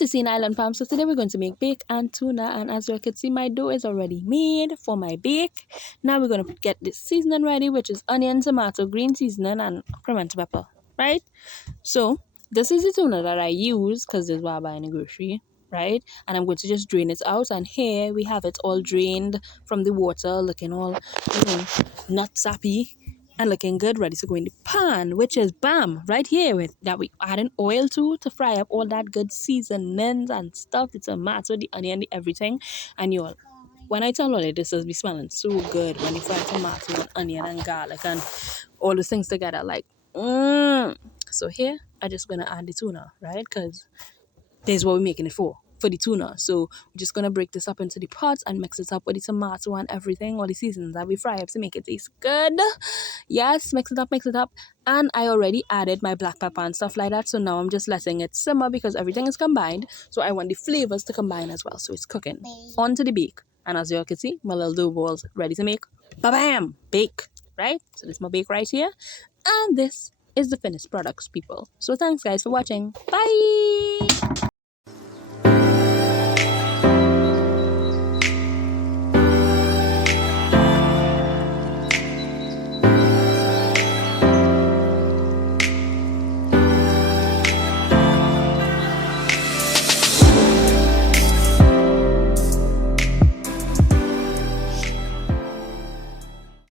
to Scene Island Farm. So today we're going to make bake and tuna, and as you can see, my dough is already made for my bake. Now we're going to get this seasoning ready, which is onion, tomato, green seasoning, and pimento pepper, right? So this is the tuna that I use because this is what I buy in the grocery, right? And I'm going to just drain it out, and here we have it all drained from the water, looking all, not sappy and looking good, ready to go in the pan, which is bam, right here with that we adding oil to fry up all that good seasonings and stuff, the tomato, the onion, the everything. And y'all, when I tell you this is be smelling so good when you fry tomato and onion and garlic and all those things together, like so here I just gonna add the tuna, right? Because this is what we're making it for the tuna. So we're just gonna break this up into the pots and mix it up with the tomato and everything, all the seasons that we fry up to make it taste good. Yes, mix it up. And I already added my black pepper and stuff like that. So now I'm just letting it simmer because everything is combined. So I want the flavors to combine as well. So it's cooking onto the bake. And as you can see, my little dough balls ready to make. Ba-bam! Bake. Right? So this is my bake right here. And this is the finished products, people. So thanks guys for watching. Bye!